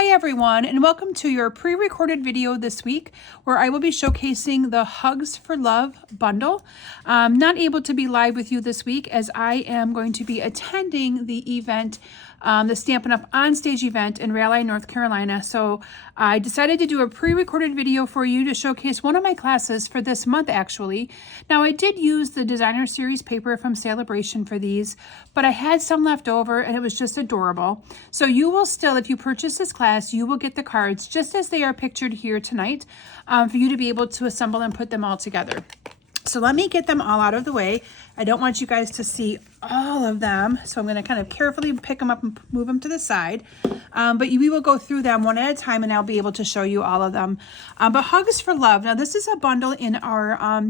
Hi everyone, and welcome to your pre-recorded video this week where I will be showcasing the Hugs for Love bundle. I'm not able to be live with you this week as I am going to be attending the event, the Stampin' Up! On Stage event in Raleigh, North Carolina. So I decided to do a pre-recorded video for you to showcase one of my classes for this month actually. Now I did use the designer series paper from Celebration for these, but I had some left over and it was just adorable. So you will still, if you purchase this class, you will get the cards just as they are pictured here tonight for you to be able to assemble and put them all together. So let me get them all out of the way. I don't want you guys to see all of them, so I'm going to kind of carefully pick them up and move them to the side. But we will go through them one at a time and I'll be able to show you all of them. But Hugs for Love. Now this is a bundle in our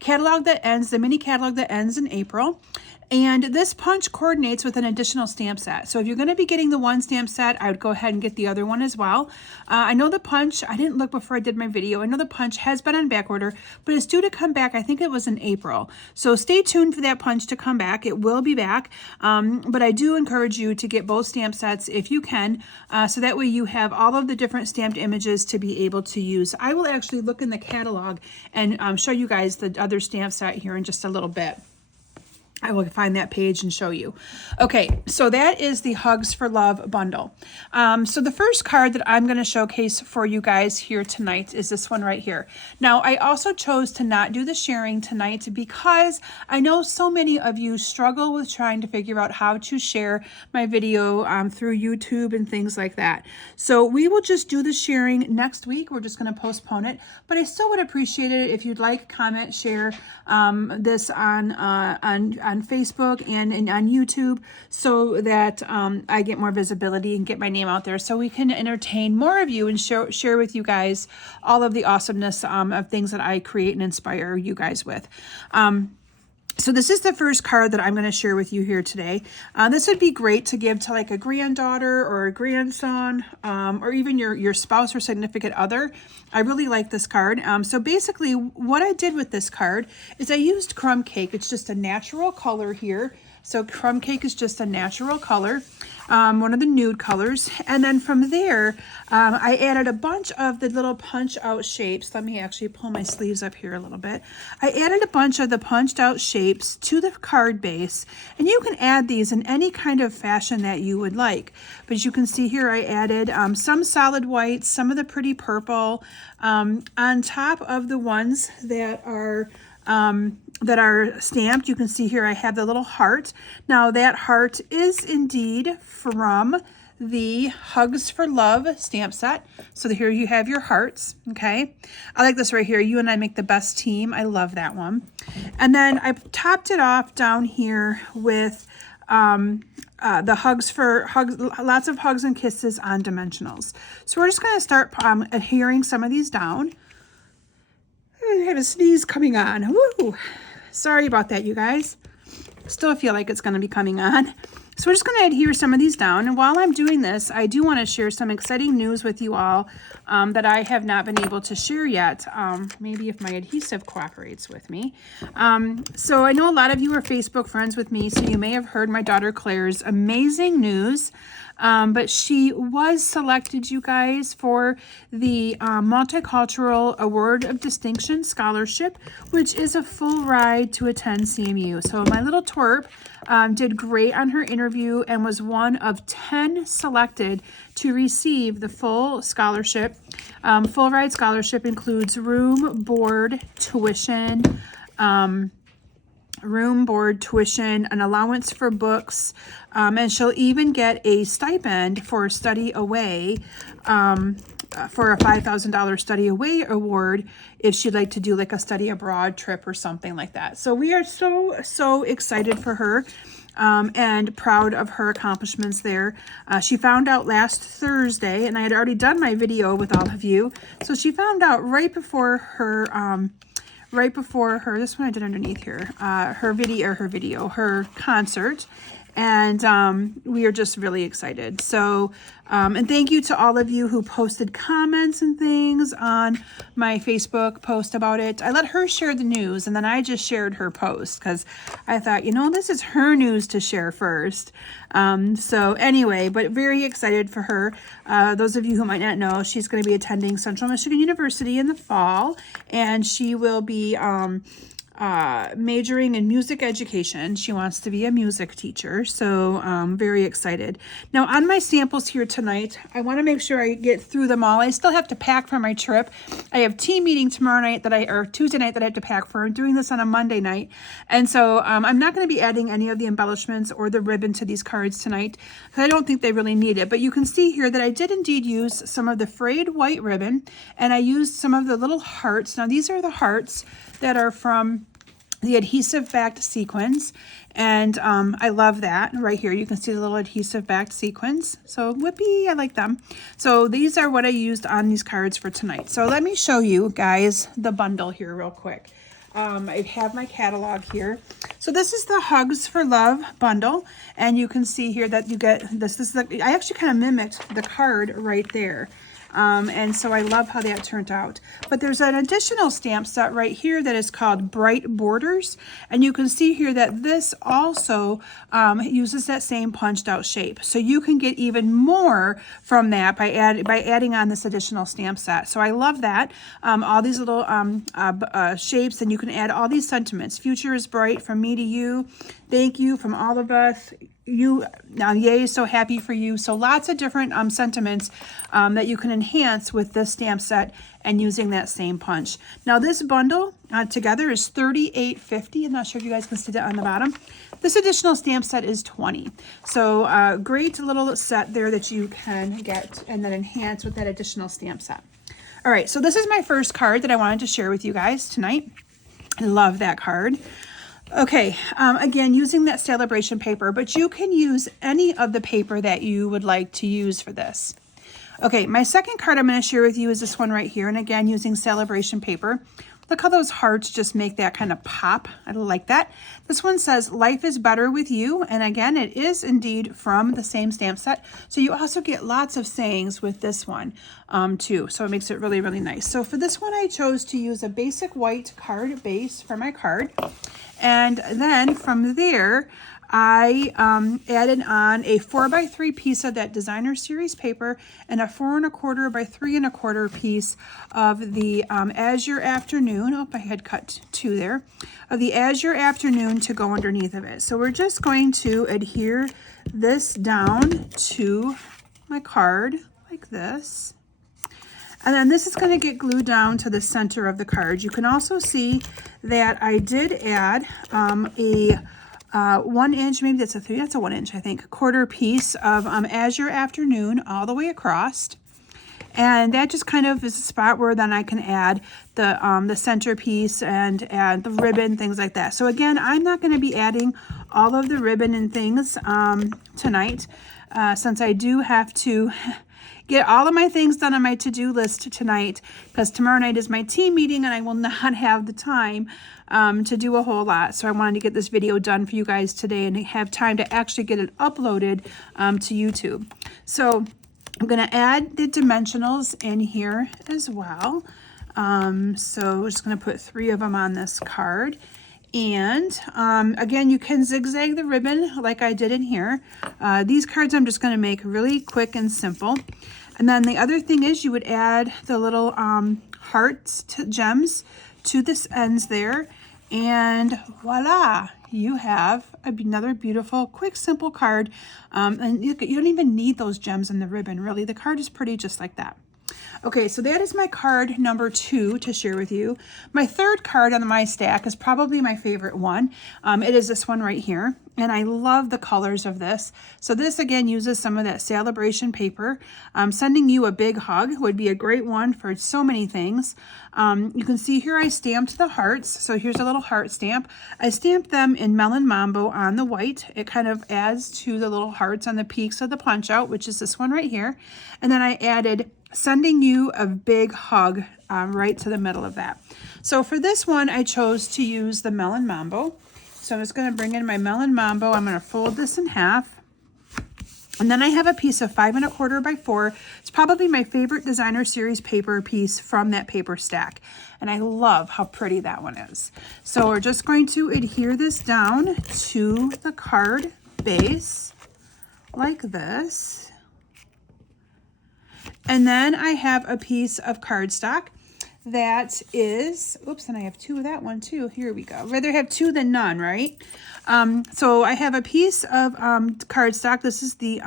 catalog that ends, the mini catalog that ends in April. And this punch coordinates with an additional stamp set. So if you're going to be getting the one stamp set, I would go ahead and get the other one as well. I know the punch, I didn't look before I did my video. I know the punch has been on back order, but it's due to come back. I think it was in April. So stay tuned for that punch to come back. It will be back. But I do encourage you to get both stamp sets if you can. So that way you have all of the different stamped images to be able to use. I will actually look in the catalog and show you guys the other stamp set here in just a little bit. I will find that page and show you. Okay, so that is the Hugs for Love bundle. So the first card that I'm going to showcase for you guys here tonight is this one right here. Now, I also chose to not do the sharing tonight because I know so many of you struggle with trying to figure out how to share my video through YouTube and things like that. So we will just do the sharing next week. We're just going to postpone it, but I still would appreciate it if you'd like, comment, share this on Facebook and on YouTube so that I get more visibility and get my name out there so we can entertain more of you and share with you guys all of the awesomeness of things that I create and inspire you guys with. So this is the first card that I'm going to share with you here today. This would be great to give to like a granddaughter or a grandson or even your spouse or significant other. I really like this card. So basically what I did with this card is I used crumb cake. It's just a natural color here. So crumb cake is just a natural color, one of the nude colors. And then from there, I added a bunch of the little punch out shapes. Let me actually pull my sleeves up here a little bit. I added a bunch of the punched out shapes to the card base. And you can add these in any kind of fashion that you would like. But as you can see here, I added some solid whites, some of the pretty purple, on top of the ones that are stamped. You can see here I have the little heart. Now that heart is indeed from the Hugs for Love stamp set. So here you have your hearts, okay? I like this right here. You and I make the best team. I love that one. And then I topped it off down here with the lots of hugs and kisses on dimensionals. So we're just going to start adhering some of these down. I have a sneeze coming on. Woo! Sorry about that, you guys. Still feel like it's going to be coming on. So we're just going to adhere some of these down. And while I'm doing this, I do want to share some exciting news with you all that I have not been able to share yet. Maybe if my adhesive cooperates with me. So I know a lot of you are Facebook friends with me, so you may have heard my daughter Claire's amazing news. But she was selected, you guys, for the Multicultural Award of Distinction Scholarship, which is a full ride to attend CMU. So my little twerp did great on her interview and was one of 10 selected to receive the full scholarship. Full ride scholarship includes room, board, tuition, an allowance for books, and she'll even get a stipend for study away, for a $5,000 study away award if she'd like to do like a study abroad trip or something like that. So we are so excited for her and proud of her accomplishments there. She found out last Thursday, and I had already done my video with all of you. So she found out right before her this one I did underneath here, her concert. And we are just really excited. So, and thank you to all of you who posted comments and things on my Facebook post about it. I let her share the news, and then I just shared her post because I thought, you know, this is her news to share first. So anyway, but very excited for her. Those of you who might not know, she's going to be attending Central Michigan University in the fall, and she will be majoring in music education. She wants to be a music teacher, so very excited. Now on my samples here tonight, I want to make sure I get through them all. I still have to pack for my trip. I have team meeting tomorrow night or Tuesday night that I have to pack for. I'm doing this on a Monday night, and so I'm not going to be adding any of the embellishments or the ribbon to these cards tonight because I don't think they really need it. But you can see here that I did indeed use some of the frayed white ribbon, and I used some of the little hearts. Now these are the hearts that are from the adhesive backed sequins, and I love that. Right here you can see the little adhesive backed sequins, so whippy, I like them. So these are what I used on these cards for tonight. So let me show you guys the bundle here real quick. I have my catalog here. So this is the Hugs for Love bundle, and you can see here that you get this is the, I actually kind of mimicked the card right there. And so I love how that turned out. But there's an additional stamp set right here that is called Bright Borders. And you can see here that this also uses that same punched out shape. So you can get even more from that by adding on this additional stamp set. So I love that. All these little shapes, and you can add all these sentiments. Future is bright from me to you. Thank you from all of us. You, yay, so happy for you. So lots of different sentiments that you can enhance with this stamp set and using that same punch. Now this bundle together is $38.50. I'm not sure if you guys can see that on the bottom. This additional stamp set is $20. So great little set there that you can get and then enhance with that additional stamp set. All right, so this is my first card that I wanted to share with you guys tonight. I love that card. Okay, again, using that celebration paper, but you can use any of the paper that you would like to use for this. Okay, my second card I'm going to share with you is this one right here, and again, using celebration paper. Look how those hearts just make that kind of pop. I like that. This one says, life is better with you, and again, it is indeed from the same stamp set. So you also get lots of sayings with this one too, so it makes it really, really nice. So for this one, I chose to use a basic white card base for my card. And then from there, I added on a 4x3 piece of that designer series paper and a 4 1/4 by 3 1/4 piece of the Azure Afternoon. Oh, I had cut 2 there. Of the Azure Afternoon to go underneath of it. So we're just going to adhere this down to my card like this. And then this is going to get glued down to the center of the card. You can also see that I did add a 1 inch, maybe that's a 1 inch, I think, quarter piece of Azure Afternoon all the way across. And that just kind of is a spot where then I can add the centerpiece and add the ribbon, things like that. So again, I'm not going to be adding all of the ribbon and things tonight, since I do have to get all of my things done on my to-do list tonight, because tomorrow night is my team meeting and I will not have the time to do a whole lot. So I wanted to get this video done for you guys today and have time to actually get it uploaded to YouTube. So I'm going to add the dimensionals in here as well. So we're just going to put 3 of them on this card. And again, you can zigzag the ribbon like I did in here. These cards I'm just going to make really quick and simple. And then the other thing is you would add the little hearts to gems to this ends there. And voila, you have another beautiful, quick, simple card. And you don't even need those gems in the ribbon, really. The card is pretty just like that. Okay, so that is my card number 2 to share with you. My third card on my stack is probably my favorite one. It is this one right here, and I love the colors of this. So this again uses some of that celebration paper. Sending you a big hug would be a great one for so many things. You can see here I stamped the hearts. So here's a little heart stamp. I stamped them in Melon Mambo on the white. It kind of adds to the little hearts on the peaks of the punch out, which is this one right here. And then I added sending you a big hug right to the middle of that. So for this one, I chose to use the Melon Mambo. So I'm just going to bring in my Melon Mambo. I'm going to fold this in half. And then I have a piece of 5 1/4 by 4. It's probably my favorite designer series paper piece from that paper stack. And I love how pretty that one is. So we're just going to adhere this down to the card base like this. And then I have a piece of cardstock that is, oops, and I have 2 of that one too. Here we go. Rather have 2 than none, right? So I have a piece of cardstock. This is the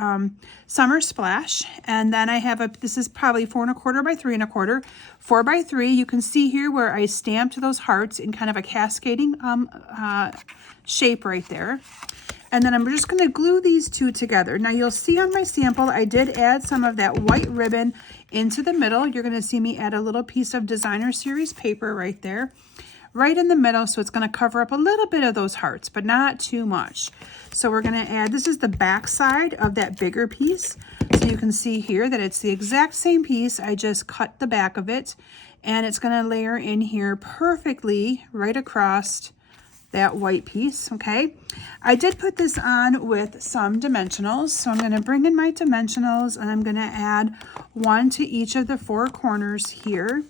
Summer Splash. And then I have this is probably 4 1/4 by 3 1/4. 4 by 3. You can see here where I stamped those hearts in kind of a cascading shape right there. And then I'm just going to glue these 2 together. Now you'll see on my sample, I did add some of that white ribbon into the middle. You're going to see me add a little piece of designer series paper right there, right in the middle. So it's going to cover up a little bit of those hearts, but not too much. So we're going to add, this is the back side of that bigger piece. So you can see here that it's the exact same piece. I just cut the back of it, and it's going to layer in here perfectly right across that white piece. Okay, I did put this on with some dimensionals, so I'm going to bring in my dimensionals and I'm going to add 1 to each of the 4 corners here.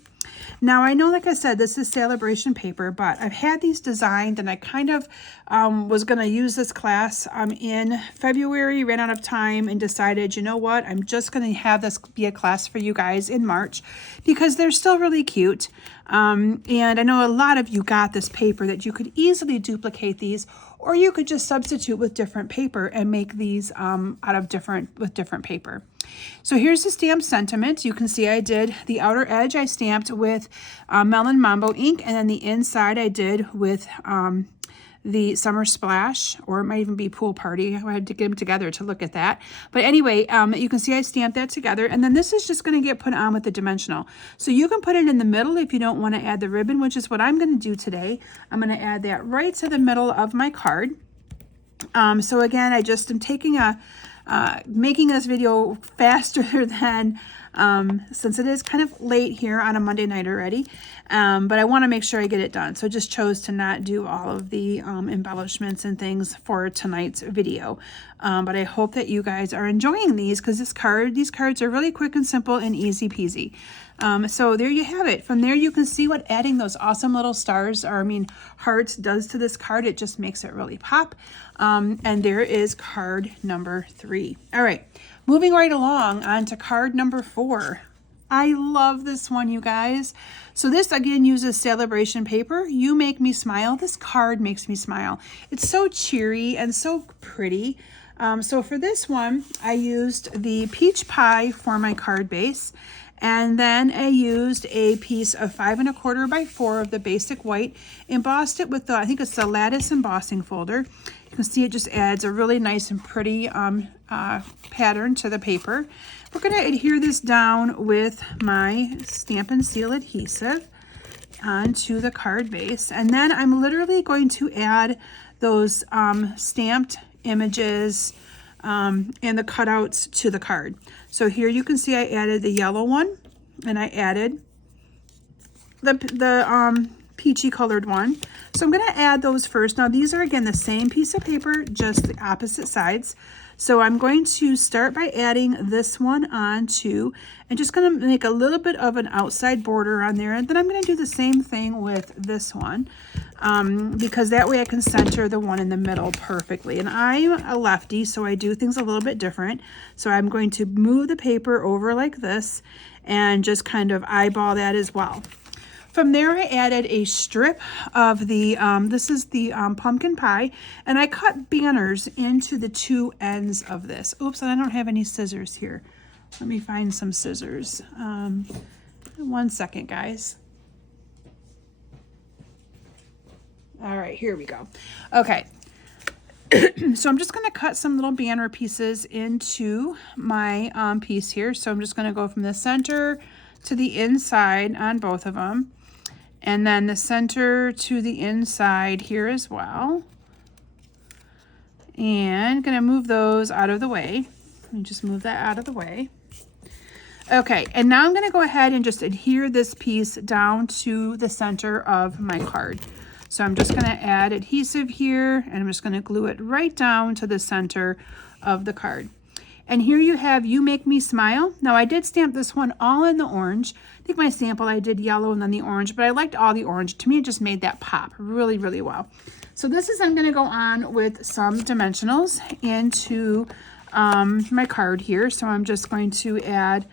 Now I know, like I said, this is celebration paper, but I've had these designed and I kind of was going to use this class in February, ran out of time and decided, you know what, I'm just going to have this be a class for you guys in March because they're still really cute. And I know a lot of you got this paper that you could easily duplicate these, or you could just substitute with different paper and make these with different paper. So here's the stamp sentiment. You can see I did the outer edge I stamped with Melon Mambo ink, and then the inside I did with the Summer Splash, or it might even be Pool Party. I had to get them together to look at that. But anyway, you can see I stamped that together, and then this is just going to get put on with the dimensional. So you can put it in the middle if you don't want to add the ribbon, which is what I'm going to do today. I'm going to add that right to the middle of my card. So again, I just am taking making this video faster than since it is kind of late here on a Monday night already, but I want to make sure I get it done. So I just chose to not do all of the embellishments and things for tonight's video. But I hope that you guys are enjoying these because these cards are really quick and simple and easy peasy. So there you have it. From there you can see what adding those awesome little stars, or hearts, does to this card. It just makes it really pop. And there is card number 3. All right, moving right along on to card number 4. I love this one, you guys. So this again uses celebration paper. You make me smile. This card makes me smile. It's so cheery and so pretty. So for this one, I used the peach pie for my card base. And then I used a piece of 5 1/4 by 4 of the basic white, embossed it with the, I think it's the lattice embossing folder. You can see it just adds a really nice and pretty pattern to the paper. We're going to adhere this down with my Stampin' Seal adhesive onto the card base. And then I'm literally going to add those stamped images and the cutouts to the card. So here you can see I added the yellow one, and I added the peachy colored one. So I'm going to add those first. Now these are again the same piece of paper, just the opposite sides. So I'm going to start by adding this one on too, and just going to make a little bit of an outside border on there. And then I'm going to do the same thing with this one, because that way I can center the one in the middle perfectly. And I'm a lefty, so I do things a little bit different. So I'm going to move the paper over like this and just kind of eyeball that as well. From there, I added a strip of the, this is the pumpkin pie, and I cut banners into the 2 ends of this. Oops, and I don't have any scissors here. Let me find some scissors. 1 second, guys. All right, here we go. Okay, so I'm just going to cut some little banner pieces into my piece here. So I'm just going to go from the center to the inside on both of them. And then the center to the inside here as well. And gonna move those out of the way. Let me just move that out of the way. Okay, and now I'm gonna go ahead and just adhere this piece down to the center of my card. So I'm just going to add adhesive here, and I'm just going to glue it right down to the center of the card. And here you have You Make Me Smile. Now I did stamp this one all in the orange. I think my sample I did yellow and then the orange, but I liked all the orange. To me, it just made that pop really, really well. So this is, I'm going to go on with some dimensionals into my card here. So I'm just going to add,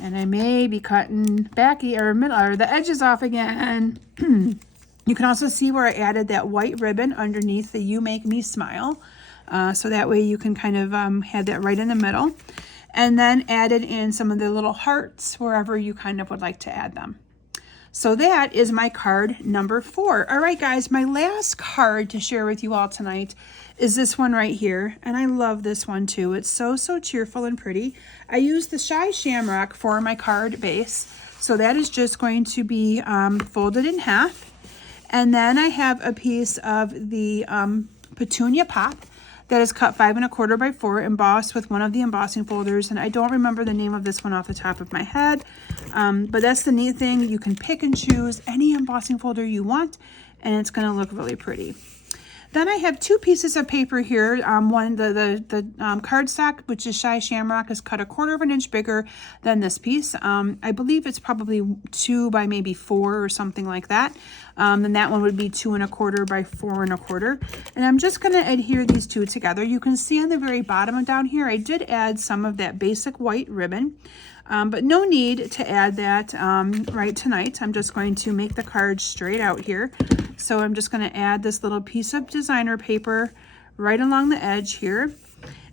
and I may be cutting back or middle or the edges off again. You can also see where I added that white ribbon underneath the You Make Me Smile. So that way you can kind of have that right in the middle. And then added in some of the little hearts wherever you kind of would like to add them. So that is my card number 4. All right, guys, my last card to share with you all tonight is this one right here. And I love this one too. It's so, so cheerful and pretty. I used the Shy Shamrock for my card base. So that is just going to be folded in half. And then I have a piece of the Petunia Pop that is cut 5 1/4 by 4, embossed with one of the embossing folders. And I don't remember the name of this one off the top of my head. But that's the neat thing. You can pick and choose any embossing folder you want, and it's going to look really pretty. Then I have 2 pieces of paper here. One, the cardstock, which is Shy Shamrock, is cut 1/4 inch bigger than this piece. I believe it's probably 2 by maybe 4 or something like that. Then that one would be 2 1/4 by 4 1/4. And I'm just going to adhere these two together. You can see on the very bottom down here, I did add some of that basic white ribbon. But no need to add that right tonight. I'm just going to make the card straight out here. So I'm just going to add this little piece of designer paper right along the edge here.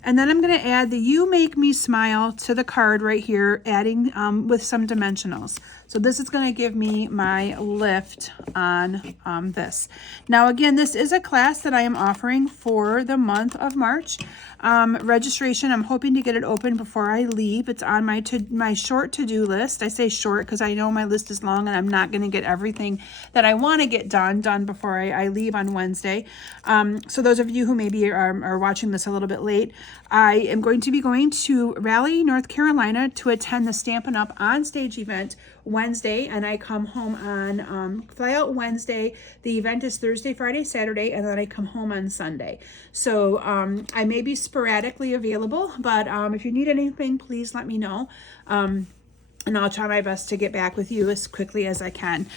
And then I'm going to add the You Make Me Smile to the card right here, adding with some dimensionals. So this is going to give me my lift on this. Now again, this is a class that I am offering for the month of March. Registration, I'm hoping to get it open before I leave. It's on my short to-do list. I say short because I know my list is long and I'm not going to get everything that I want to get done before I leave on Wednesday. So those of you who maybe are watching this a little bit late, I am going to be going to Raleigh, North Carolina to attend the Stampin' Up! On Stage event Wednesday, and I come home on fly out Wednesday. The event is Thursday, Friday, Saturday, and then I come home on Sunday. So I may be sporadically available, but if you need anything, please let me know. And I'll try my best to get back with you as quickly as I can.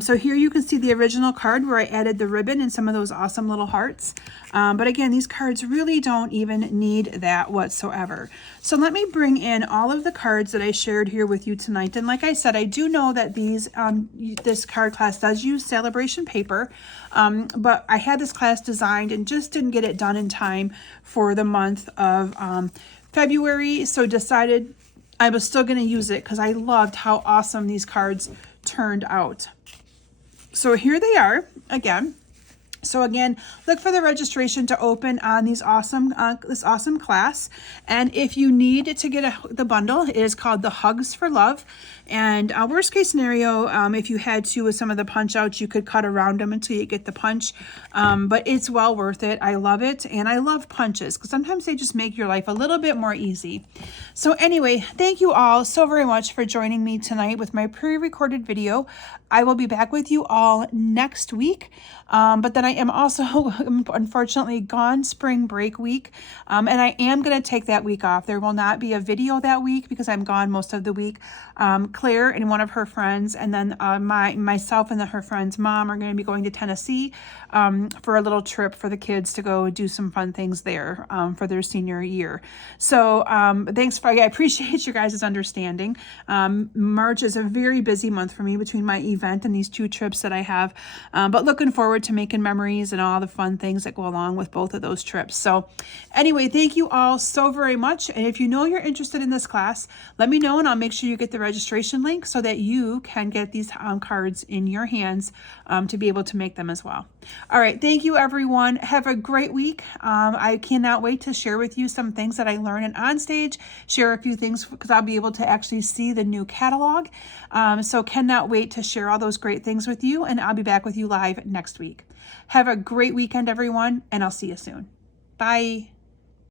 So here you can see the original card where I added the ribbon and some of those awesome little hearts. But again, these cards really don't even need that whatsoever. So let me bring in all of the cards that I shared here with you tonight. And like I said, I do know that this card class does use celebration paper. But I had this class designed and just didn't get it done in time for the month of February. So decided I was still going to use it because I loved how awesome these cards turned out. So here they are again. So again, look for the registration to open on these awesome this awesome class. And if you need to get the bundle, it is called the Hugs for Love. And worst case scenario, if you had to with some of the punch outs, you could cut around them until you get the punch. But it's well worth it. I love it. And I love punches because sometimes they just make your life a little bit more easy. So anyway, thank you all so very much for joining me tonight with my pre-recorded video. I will be back with you all next week. But then I am also, unfortunately, gone spring break week. And I am going to take that week off. There will not be a video that week because I'm gone most of the week. Claire and one of her friends, and then myself and her friend's mom are going to be going to Tennessee for a little trip for the kids to go do some fun things there for their senior year. So I appreciate you guys' understanding. March is a very busy month for me between my event and these 2 trips that I have, but looking forward to making memories and all the fun things that go along with both of those trips. So anyway, thank you all so very much. And if you know you're interested in this class, let me know and I'll make sure you get the registration link so that you can get these cards in your hands to be able to make them as well. All right, thank you everyone. Have a great week. I cannot wait to share with you some things that I learned in Onstage, share a few things because I'll be able to actually see the new catalog. So cannot wait to share all those great things with you, and I'll be back with you live next week. Have a great weekend, everyone, and I'll see you soon. Bye.